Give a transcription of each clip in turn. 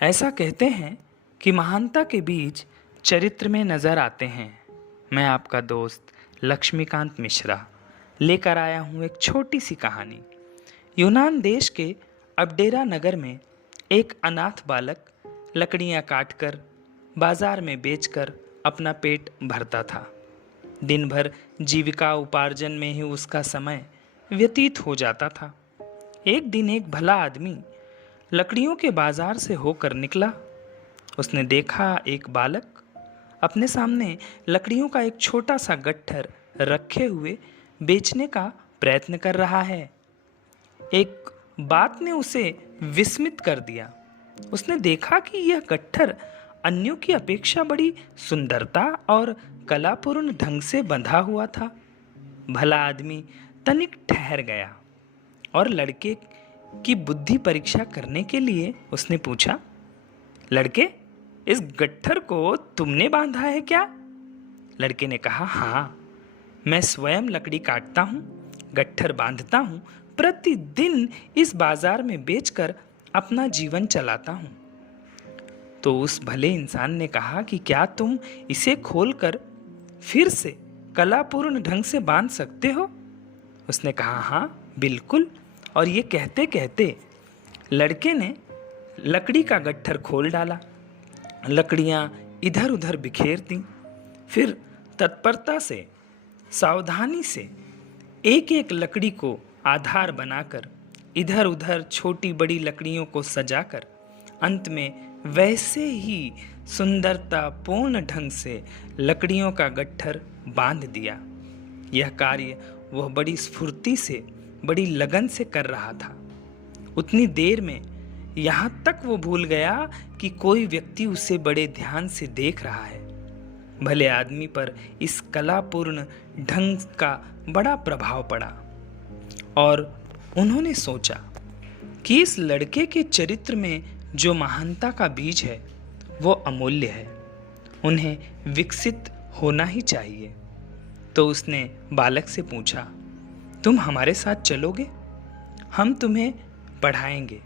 ऐसा कहते हैं कि महानता के बीच चरित्र में नज़र आते हैं। मैं आपका दोस्त लक्ष्मीकांत मिश्रा लेकर आया हूँ एक छोटी सी कहानी। यूनान देश के अबडेरा नगर में एक अनाथ बालक लकड़ियाँ काटकर बाजार में बेचकर अपना पेट भरता था। दिन भर जीविका उपार्जन में ही उसका समय व्यतीत हो जाता था। एक दिन एक भला आदमी लकड़ियों के बाजार से होकर निकला। उसने देखा एक बालक अपने सामने लकड़ियों का एक छोटा सा गट्ठर रखे हुए बेचने का प्रयत्न कर रहा है। एक बात ने उसे विस्मित कर दिया। उसने देखा कि यह गट्ठर अन्यों की अपेक्षा बड़ी सुंदरता और कलापूर्ण ढंग से बंधा हुआ था। भला आदमी तनिक ठहर गया और लड़के की बुद्धि परीक्षा करने के लिए उसने पूछा, लड़के, इस गट्ठर को तुमने बांधा है क्या? लड़के ने कहा, हाँ, मैं स्वयं लकड़ी काटता हूँ, गट्ठर बांधता हूँ, प्रतिदिन इस बाजार में बेचकर अपना जीवन चलाता हूँ। तो उस भले इंसान ने कहा कि क्या तुम इसे खोलकर फिर से कलापूर्ण ढंग से बांध सकते हो? उसने कहा, हाँ बिल्कुल। और ये कहते कहते लड़के ने लकड़ी का गट्ठर खोल डाला। लकड़ियाँ इधर उधर बिखेर दी। फिर तत्परता से, सावधानी से एक एक लकड़ी को आधार बनाकर इधर उधर छोटी बड़ी लकड़ियों को सजाकर अंत में वैसे ही सुंदरतापूर्ण ढंग से लकड़ियों का गट्ठर बांध दिया। यह कार्य वह बड़ी स्फूर्ति से, बड़ी लगन से कर रहा था। उतनी देर में यहाँ तक वो भूल गया कि कोई व्यक्ति उसे बड़े ध्यान से देख रहा है। भले आदमी पर इस कलापूर्ण ढंग का बड़ा प्रभाव पड़ा और उन्होंने सोचा कि इस लड़के के चरित्र में जो महानता का बीज है वो अमूल्य है, उन्हें विकसित होना ही चाहिए। तो उसने बालक से पूछा, तुम हमारे साथ चलोगे? हम तुम्हें पढ़ाएंगे।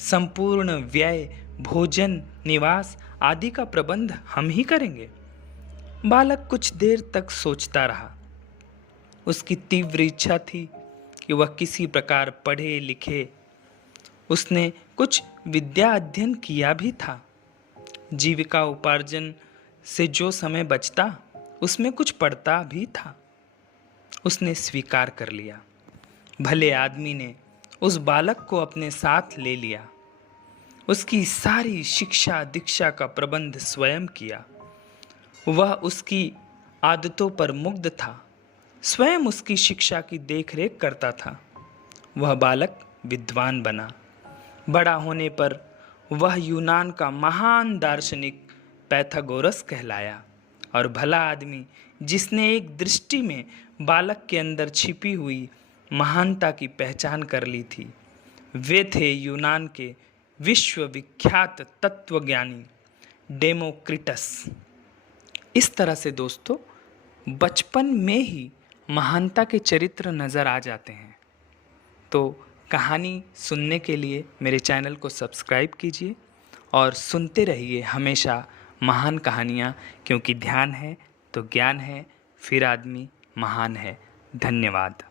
संपूर्ण व्यय, भोजन, निवास आदि का प्रबंध हम ही करेंगे। बालक कुछ देर तक सोचता रहा। उसकी तीव्र इच्छा थी कि वह किसी प्रकार पढ़े लिखे। उसने कुछ विद्या अध्ययन किया भी था। जीविका उपार्जन से जो समय बचता उसमें कुछ पढ़ता भी था। उसने स्वीकार कर लिया। भले आदमी ने उस बालक को अपने साथ ले लिया। उसकी सारी शिक्षा दीक्षा का प्रबंध स्वयं किया। वह उसकी आदतों पर मुग्ध था, स्वयं उसकी शिक्षा की देखरेख करता था। वह बालक विद्वान बना। बड़ा होने पर वह यूनान का महान दार्शनिक पैथागोरस कहलाया। और भला आदमी जिसने एक दृष्टि में बालक के अंदर छिपी हुई महानता की पहचान कर ली थी, वे थे यूनान के विश्वविख्यात तत्वज्ञानी डेमोक्रिटस। इस तरह से दोस्तों, बचपन में ही महानता के चरित्र नज़र आ जाते हैं। तो कहानी सुनने के लिए मेरे चैनल को सब्सक्राइब कीजिए और सुनते रहिए हमेशा महान कहानियाँ, क्योंकि ध्यान है तो ज्ञान है, फिर आदमी महान है। धन्यवाद।